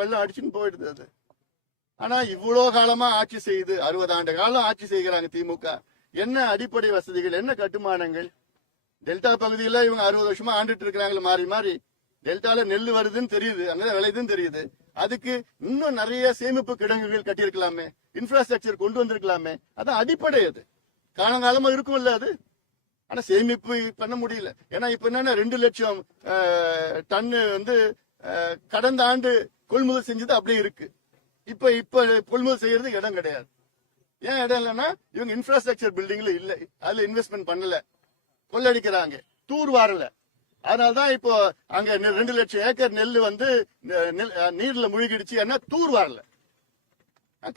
வெள்ளம் அடிச்சுன்னு போயிடுது அது. ஆனா இவ்வளவு காலமா ஆட்சி செய்து 60 ஆண்டு காலம் ஆட்சி செய்கிறாங்க திமுக. என்ன அடிப்படை வசதிகள், என்ன கட்டுமானங்கள்? டெல்டா பகுதியில இவங்க 60 வருஷமா ஆண்டுட்டு இருக்கிறாங்க மாறி மாறி. டெல்டால நெல் வருதுன்னு தெரியுது, அங்க விளையுதுன்னு தெரியுது. அதுக்கு இன்னும் நிறைய சேமிப்பு கிடங்குகள் கட்டியிருக்கலாமே, இன்ஃப்ராஸ்ட்ரக்சர் கொண்டு வந்திருக்கலாமே. அதான் அடிப்படை. அது காலங்காலமா இருக்கும்ல அது. ஆனா சேமிப்பு பண்ண முடியல. ஏன்னா இப்ப என்னன்னா 2 லட்சம் டன்னு கடந்த ஆண்டு கொள்முதல் செஞ்சது அப்படியே இருக்கு. இப்ப கொள்முதல் செய்யறதுக்கு இடம் கிடையாது. ஏன் இடம் இல்லைன்னா இவங்க இன்ஃப்ராஸ்ட்ரக்சர் பில்டிங்ல இல்ல, அதுல இன்வெஸ்ட்மெண்ட் பண்ணல, கொள்ளடிக்கிறாங்க, தூர் வாரல. அதனாலதான் இப்போ அங்க 2 லட்சம் ஏக்கர் நெல் நீர்ல முழுகிடுச்சு. ஏன்னா தூர் வரல.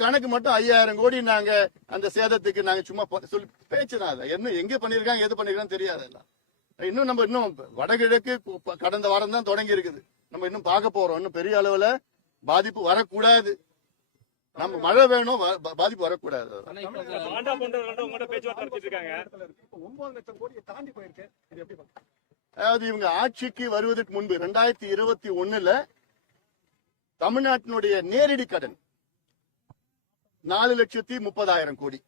கணக்கு மட்டும் 5000 கோடி நாங்க அந்த சேதத்துக்கு நாங்க சும்மா சொல்லி பேச்சுதான். அதை என்ன எங்க பண்ணிருக்காங்க, எது பண்ணிருக்கான்னு தெரியாது. இன்னும் வடகிழக்கு கடந்த வாரம் தான் தொடங்கி இருக்குது. நம்ம இன்னும் பார்க்க போறோம். இன்னும் பெரிய அளவுல பாதிப்பு வரக்கூடாது. நம்ம மழை வேணும், பாதிப்பு வரக்கூடாது. அதாவது இவங்க ஆட்சிக்கு வருவதற்கு முன்பு 2021 தமிழ்நாட்டினுடைய நேரடி கடன் 4,30,000 கோடி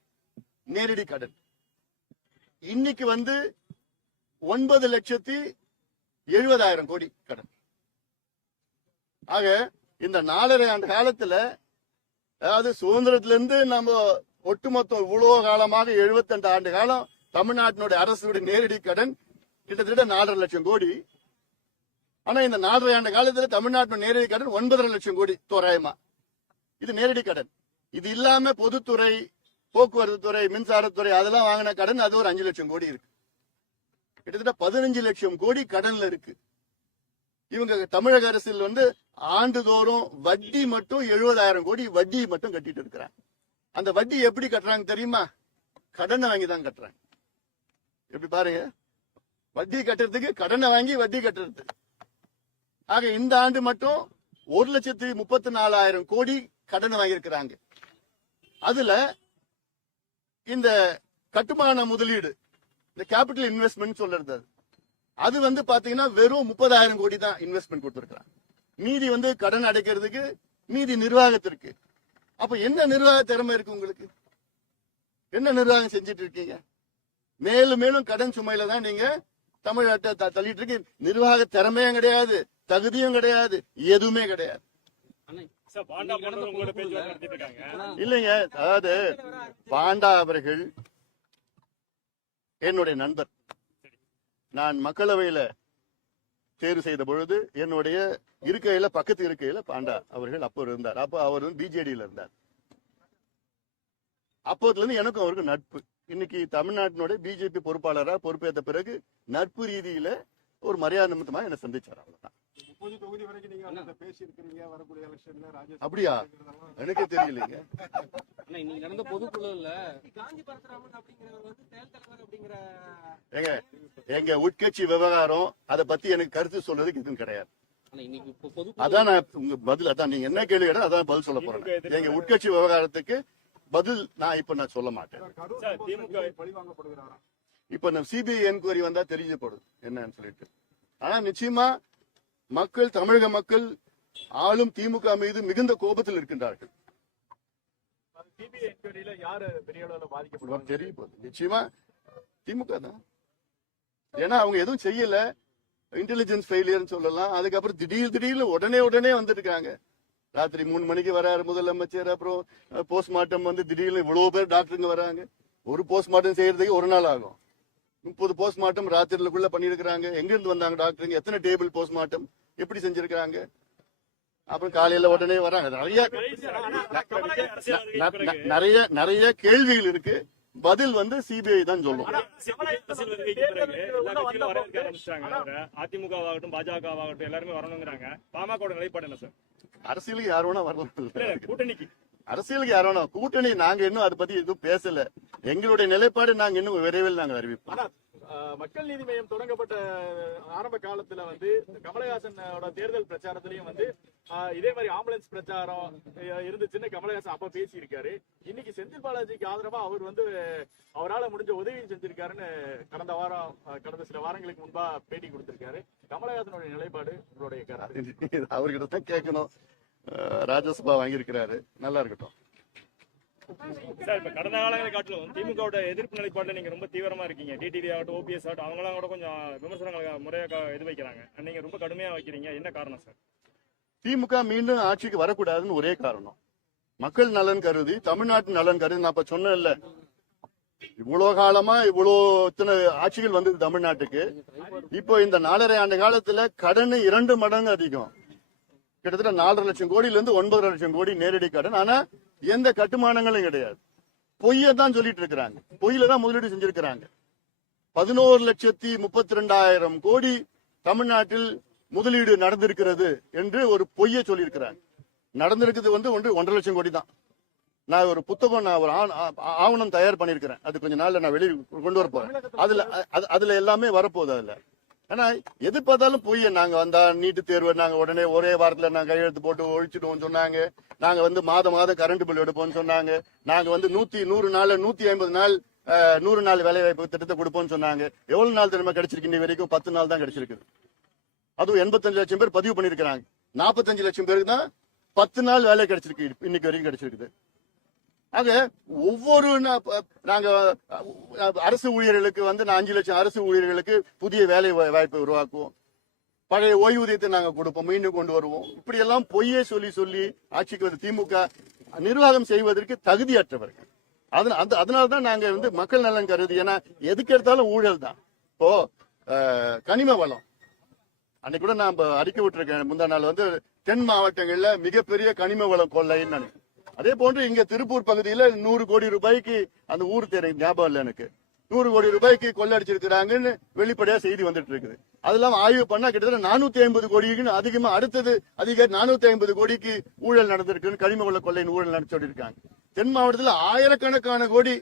நேரடி கடன். இன்னைக்கு 9,70,000 கோடி கடன். ஆக இந்த 4.5 ஆண்டு காலத்துல, அதாவது சுதந்திரத்திலிருந்து நம்ம ஒட்டுமொத்தம் இவ்வளவு காலமாக 72 ஆண்டு காலம் தமிழ்நாட்டினுடைய அரசுடைய நேரடி கடன் கிட்டத்தட்ட 4.5 லட்சம் கோடி. ஆனா இந்த 4.5 ஆண்டு காலத்துல தமிழ்நாட்டின் நேரடி கடன் 9.5 லட்சம் கோடி தோராயமா. இது நேரடி கடன். இது இல்லாம பொதுத்துறை, போக்குவரத்து துறை, மின்சாரத்துறை அதெல்லாம் வாங்கின கடன் அது ஒரு 5 லட்சம் கோடி இருக்கு. கிட்டத்தட்ட 15 லட்சம் கோடி கடன்ல இருக்கு. இவங்க தமிழக அரசில் ஆண்டுதோறும் வட்டி மட்டும் 70,000 கோடி வட்டி மட்டும் கட்டிட்டு இருக்கிறாங்க. அந்த வட்டி எப்படி கட்டுறாங்க தெரியுமா? கடனை வாங்கி தான் கட்டுறாங்க. எப்படி பாருங்க, வட்டி கட்டுறதுக்கு கடனை வாங்கி வட்டி கட்டுறது. ஆக இந்த ஆண்டு மட்டும் 1,34,000 கோடி கடன் வாங்கியிருக்கிறாங்க. அதுல இந்த கட்டுமான முதலீடு, இந்த கேபிட்டல் இன்வெஸ்ட்மெண்ட் சொல்றது, அது பாத்தீங்கன்னா வெறும் 30,000 கோடி தான் இன்வெஸ்ட்மெண்ட் கொடுத்திருக்காங்க. மீதி கடன் அடைக்கிறதுக்கு, மீதி நிர்வாகத்திற்கு. அப்ப என்ன நிர்வாக திறமை இருக்கு உங்களுக்கு? என்ன நிர்வாகம் செஞ்சிட்டு இருக்கீங்க? மேலும் மேலும் கடன் சுமையில தான் நீங்க தமிழ்நாட்டை தள்ளிட்டு இருக்கு. நிர்வாக திறமையும் கிடையாது, தகுதியும் கிடையாது, எதுவுமே கிடையாது. இல்லைங்க, அதாவது பாண்டா அவர்கள் என்னுடைய நண்பர். நான் மக்களவையில தேர்வு செய்த பொழுது என்னுடைய இருக்கையில, பக்கத்து இருக்கையில பாண்டா அவர்கள் அப்போ இருந்தார். அப்போ அவர் பிஜேடியில இருந்தார். அப்போதுல இருந்து எனக்கும் அவருக்கு நட்பு. இன்னைக்கு தமிழ்நாட்டினுடைய பிஜேபி பொறுப்பாளரா பொறுப்பேற்ற பிறகு நட்பு ரீதியில ஒரு மரியாதை நிமித்தமா என்ன சந்திச்சார். அவ்வளவுதான். அப்படியா? எனக்கே தெரியலீங்க. நடந்த பொதுக்குழுல எங்க உட்கட்சி விவகாரம், அதை பத்தி எனக்கு கருத்து சொல்றதுக்கு எதுவும் கிடையாது. அதான் நான் உங்க பதில். அதான் நீங்க என்ன கேள்வி கேட்டா அதான் பதில் சொல்ல போறேன். எங்க உட்கட்சி விவகாரத்துக்கு பதில் நான் சொல்ல மாட்டேன். இப்ப சிபிஐ என்கொயரி வந்தா தெரிஞ்சப்படும் என்னன்னு சொல்லிட்டு. ஆனா நிச்சயமா மக்கள், தமிழக மக்கள் ஆளும் திமுக மீது மிகுந்த கோபத்தில் இருக்கின்றார்கள். தெரிய போகுது நிச்சயமா திமுக தான். ஏன்னா அவங்க எதுவும் செய்யல, இன்டெலிஜென்ஸ் ஃபெயிலியர் சொல்லலாம். அதுக்கப்புறம் திடீர்னு உடனே வந்துருக்காங்க. ராத்திரி 3 மணிக்கு வராரு முதலமைச்சர். அப்புறம் போஸ்ட்மார்ட்டம் திடீர்னு இவ்வளவு பேர் டாக்டருங்க வராங்க. ஒரு போஸ்ட்மார்ட்டம் செய்யறதுக்கு ஒரு நாள் ஆகும். 30 போஸ்ட்மார்ட்டம் ராத்திரிக்குள்ள பண்ணிருக்காங்க. எங்க இருந்து வந்தாங்க டாக்டருங்க? எத்தனை டேபிள் போஸ்ட்மார்ட்டம் எப்படி செஞ்சிருக்காங்க? அப்புறம் காலையில உடனே வராங்க. நிறைய கேள்விகள் இருக்கு. பதில் சிபிஐ தான் சொல்லும். அதிமுகவாகட்டும் பாஜகவாகட்டும் எல்லாருமே வரணுங்கிறாங்க. பாமக நிலைப்பாடு என்ன சார்? அரசியலுக்கு யார் வேணா வரலாம். கூட்டணிக்கு அரசியலுக்கு யார் வேணா கூட்டணி. நாங்க இன்னும் அதை பத்தி எதுவும் பேசல. எங்களுடைய நிலைப்பாடு நாங்க இன்னும் விரைவில் நாங்க அறிவிப்போம். மக்கள் நீதி மையம் தொடங்கப்பட்ட ஆரம்ப காலத்துல கமலஹாசனோட தேர்தல் பிரச்சாரத்திலையும் இதே மாதிரி ஆம்புலன்ஸ் பிரச்சாரம் இருந்துச்சுன்னு கமலஹாசன் அப்ப பேசி இருக்காரு. இன்னைக்கு செந்தில் பாலாஜிக்கு ஆதரவா அவர் அவரால் முடிஞ்ச உதவி செஞ்சிருக்காருன்னு கடந்த சில வாரங்களுக்கு முன்பா பேட்டி கொடுத்திருக்காரு. கமலஹாசனுடைய நிலைப்பாடு உங்களுடைய கருத்து? அவர்கிட்ட தான் கேட்கணும். ராஜ்யசபா வாங்கியிருக்கிறாரு. நல்லா இருக்கட்டும். சார் இப்ப கடந்த காலங்களை காட்டிலும் திமுகவோட எதிர்ப்பு நிலைப்பாடுல நீங்க ரொம்ப தீவிரமா இருக்கீங்க. டிடிவி ஆகட்டும், ஓபிஎஸ் ஆகட்டும், அவங்களாம் கூட கொஞ்சம் விமர்சனங்களை முறையாக இது வைக்கிறாங்க. நீங்க ரொம்ப கடுமையா வைக்கிறீங்க, என்ன காரணம் சார்? திமுக மீண்டும் ஆட்சிக்கு வரக்கூடாதுன்னு ஒரே காரணம், மக்கள் நலன் கருதி, தமிழ்நாட்டு நலன் கருதி. நான் இப்ப சொன்னேன்ல, இவ்வளவு காலமா இத்தனை ஆட்சிகள் வந்தது தமிழ்நாட்டுக்கு. இப்போ இந்த 4.5 ஆண்டு காலத்துல கடன் 2 மடங்கு அதிகம். கிட்டத்தட்ட 4.5 லட்சம் கோடியில இருந்து 9.5 லட்சம் கோடி நேரடி கடன். ஆனா எந்த கட்டுமானங்களும் கிடையாது. பொய்யை தான் சொல்லிட்டு இருக்கிறாங்க. பொய்யில தான் முதலீடு செஞ்சிருக்கிறாங்க. 11,32,000 கோடி தமிழ்நாட்டில் முதலீடு நடந்திருக்கிறது என்று ஒரு பொய்யை சொல்லியிருக்கிறாங்க. நடந்திருக்கிறது 1.5 லட்சம் கோடி தான். நான் ஒரு புத்தகம், நான் ஒரு ஆவணம் தயார் பண்ணிருக்கிறேன். அது கொஞ்ச நாள்ல நான் வெளியே கொண்டு வர போறேன். அதுல எல்லாமே வரப்போகுது. அதுல ஆனா எது பார்த்தாலும் பொய்ய. நாங்க வந்தா நீட்டு தேர்வு நாங்க உடனே ஒரே வாரத்துல நாங்க கையெழுத்து போட்டு ஒழிச்சிடுவோம் சொன்னாங்க. நாங்க மாதம் கரண்ட் பில் எடுப்போம்னு சொன்னாங்க. நாங்க 100 நாள் 150 நாள் 100 நாள் வேலை வாய்ப்பு திட்டத்தை கொடுப்போம்னு சொன்னாங்க. எவ்வளவு நாள் தெரியுமா கிடைச்சிருக்கு? இன்னி வரைக்கும் 10 நாள் தான் கிடைச்சிருக்கு. அதுவும் 85 லட்சம் பேர் பதிவு பண்ணிருக்கிறாங்க. 45 லட்சம் பேருக்கு தான் 10 நாள் வேலை கிடைச்சிருக்கு. இன்னைக்கு வரைக்கும் கிடைச்சிருக்குது. ஆக ஒவ்வொரு நாங்க அரசு ஊழியர்களுக்கு 5 லட்சம் அரசு ஊழியர்களுக்கு புதிய வேலை வாய்ப்பை உருவாக்குவோம். பழைய ஓய்வூதியத்தை நாங்க கொடுப்போம், மீண்டும் கொண்டு வருவோம். இப்படி எல்லாம் பொய்யே சொல்லி ஆட்சிக்கு வந்து திமுக நிர்வாகம் செய்வதற்கு தகுதியற்றவர்கள். அதனாலதான் நாங்க மக்கள் நலன் கருதி. ஏன்னா எதுக்கு எடுத்தாலும் ஊழல் தான். இப்போ கனிம வளம் அன்னைக்கு கூட நான் அறிக்கை விட்டுருக்கேன். முந்தா நாள் தென் மாவட்டங்கள்ல மிகப்பெரிய கனிம வளம் கொள்ளைன்னு நினைக்கிறேன். அதே போன்று இங்க திருப்பூர் பகுதியில 100 கோடி ரூபாய்க்கு, அந்த ஊர் தெரியும் ஞாபகம் இல்ல எனக்கு, 100 கோடி ரூபாய்க்கு கொள்ளடிச்சிருக்கிறாங்கன்னு வெளிப்படையா செய்தி வந்துட்டு இருக்குது. அதெல்லாம் ஆய்வு பண்ணா கிட்டத்தட்ட 450 கோடிக்கு அதிகமா, அடுத்தது அதிக 450 கோடிக்கு ஊழல் நடந்திருக்குன்னு, கனிம வள கொள்ளையின் ஊழல் நடத்தி சொல்லியிருக்காங்க. தென் மாவட்டத்தில் ஆயிரக்கணக்கான கோடி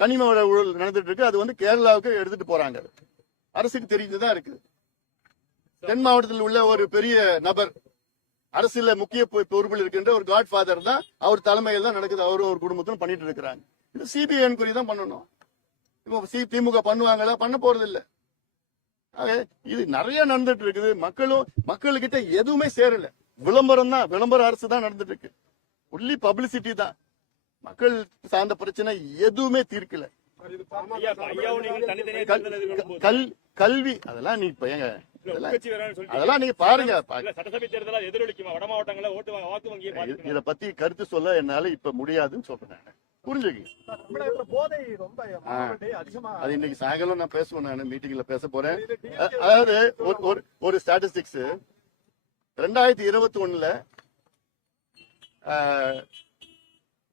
கனிம வள ஊழல் நடந்துட்டு இருக்கு. அது கேரளாவுக்கு எடுத்துட்டு போறாங்க. அரசுக்கு தெரிஞ்சுதான் இருக்கு. தென் மாவட்டத்தில் உள்ள ஒரு பெரிய நபர், அரசியல முக்கிய பொறுப்பில் இருக்கின்ற ஒரு காட்ஃபாதர் தான், அவர் தலைமையில் தான் நடக்குது. அவரும் ஒரு குடும்பத்திலும் பண்ணிட்டு இருக்கிறாங்க. இது சிபிஐ என்கொயரி தான் பண்ணணும். இப்போ திமுக பண்ணுவாங்களா? பண்ண போறது இல்ல. இது நிறைய நடந்துட்டு இருக்குது. மக்கள்கிட்ட எதுவுமே சேரல. விளம்பரம் தான், விளம்பர அரசு தான் நடந்துட்டு இருக்கு. ஒன்லி பப்ளிசிட்டி தான். மக்கள் சார்ந்த பிரச்சனை எதுவுமே தீர்க்கல. கல்வி அதெல்லாம் நீ இப்ப ஏங்க அதெல்லாம் நீங்க பாருங்க. சட்டசபை தேர்தலா எதிரொலிக்குமா? வட மாவட்டங்கள வாக்கு வங்கியை இத பத்தி கருத்து சொல்ல என்னால இப்ப முடியாதுன்னு சொல்றேன். புரிஞ்சுக்க. அது இன்னைக்கு சாயங்காலம் நான் பேசுவேன். நான் மீட்டிங்ல பேச போறேன். அதாவது ஒரு ஸ்டாட்டிஸ்டிக்ஸ் 2021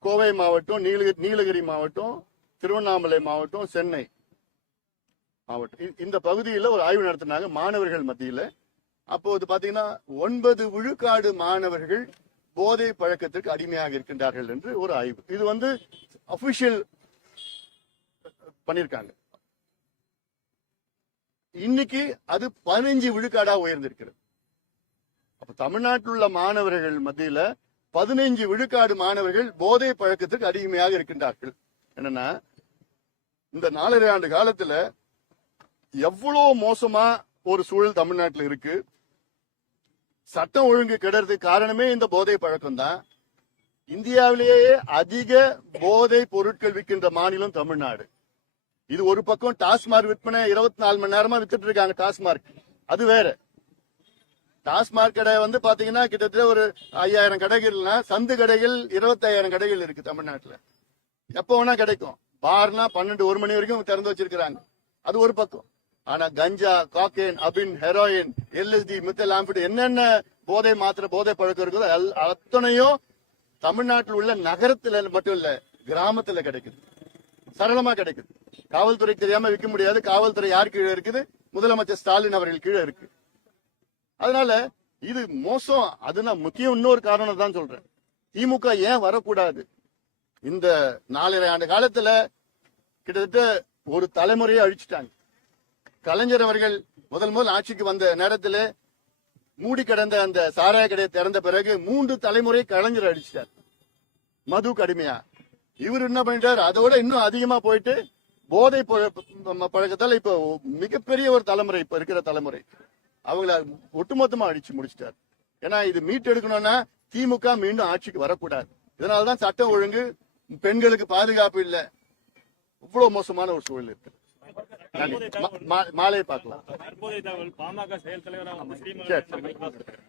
கோவை மாவட்டம், நீலகிரி மாவட்டம், திருவண்ணாமலை மாவட்டம், சென்னை மாவட்டம், இந்த பகுதியில ஒரு ஆய்வு நடத்தினாங்க மாணவர்கள் மத்தியில. அப்போது பாத்தீங்கன்னா 9 விழுக்காடு மாணவர்கள் போதை பழக்கத்திற்கு அடிமையாக இருக்கின்றார்கள் என்று ஒரு ஆய்வு. இது அபிஷியல் பண்ணிருக்காங்க. இன்னைக்கு அது 15 விழுக்காடா உயர்ந்திருக்கிறது. அப்ப தமிழ்நாட்டில் உள்ள மாணவர்கள் மத்தியில 15 விழுக்காடு மாணவர்கள் போதை பழக்கத்திற்கு அடிமையாக இருக்கின்றார்கள். என்னன்னா, இந்த 4.5 ஆண்டு காலத்துல எவ்வளவு மோசமா ஒரு சூழல் தமிழ்நாட்டில் இருக்கு. சட்டம் ஒழுங்கு கெடுறதுக்கு காரணமே இந்த போதை பழக்கம் தான். இந்தியாவிலேயே அதிக போதை பொருட்கள் விற்கின்ற மாநிலம் தமிழ்நாடு. இது ஒரு பக்கம். டாஸ்மார்க் விற்பனை 24 மணி நேரமா வித்துட்டு இருக்காங்க. டாஸ்மார்க் அது வேற. டாஸ்மார்க் கடை பாத்தீங்கன்னா கிட்டத்தட்ட ஒரு 5000 கடைகள்னா, சந்து கடைகள் 25,000 கடைகள் இருக்கு தமிழ்நாட்டுல. எப்ப வேணா கிடைக்கும். பார்னா 12-1 மணி வரைக்கும் திறந்து வச்சிருக்கிறாங்க. அது ஒரு பக்கம். ஆனா கஞ்சா, காக்கைன், அபின், ஹெரோயின், எல்எஸ்டி, மித்தலாம்பிட், என்னென்ன போதை மாத்திரை போதை பழக்கம் இருக்குதோ அத்தனையும் தமிழ்நாட்டில் உள்ள நகரத்துல மட்டும் இல்ல, கிராமத்துல கிடைக்குது. சரளமா கிடைக்குது. காவல்துறைக்கு தெரியாம விற்க முடியாது. காவல்துறை யார் கீழே இருக்குது? முதலமைச்சர் ஸ்டாலின் அவர்கள் கீழே இருக்கு. அதனால இது மோசம். அதுனா முக்கியம். இன்னொரு காரணம் தான் சொல்றேன். திமுக ஏன் வரக்கூடாது? இந்த 4.5 ஆண்டு காலத்துல கிட்டத்தட்ட ஒரு தலைமுறையை அழிச்சிட்டாங்க. கலைஞர் அவர்கள் முதல் ஆட்சிக்கு வந்த நேரத்துல மூடி கிடந்த அந்த சாராய கடையை திறந்த பிறகு 3 தலைமுறை கலைஞர் அடிச்சிட்டார். மது கடுமையா. இவர் என்ன பண்ணிட்டார்? அதோட இன்னும் அதிகமா போயிட்டு போதை பழக்கத்தால் இப்ப மிகப்பெரிய ஒரு தலைமுறை, இப்ப இருக்கிற தலைமுறை, அவங்கள ஒட்டுமொத்தமா அடிச்சு முடிச்சிட்டார். ஏன்னா இது மீட் எடுக்கணும்னா திமுக மீண்டும் ஆட்சிக்கு வரக்கூடாது. இதனாலதான் சட்டம் ஒழுங்கு, பெண்களுக்கு பாதுகாப்பு இல்ல, இவ்வளவு மோசமான ஒரு சூழல் இருக்கு. மாலையை பார்க்கலாம். தற்போதைய தகவல் பாமக செயல் தலைவராக வந்து சரி. ஸ்ரீமங்கலம்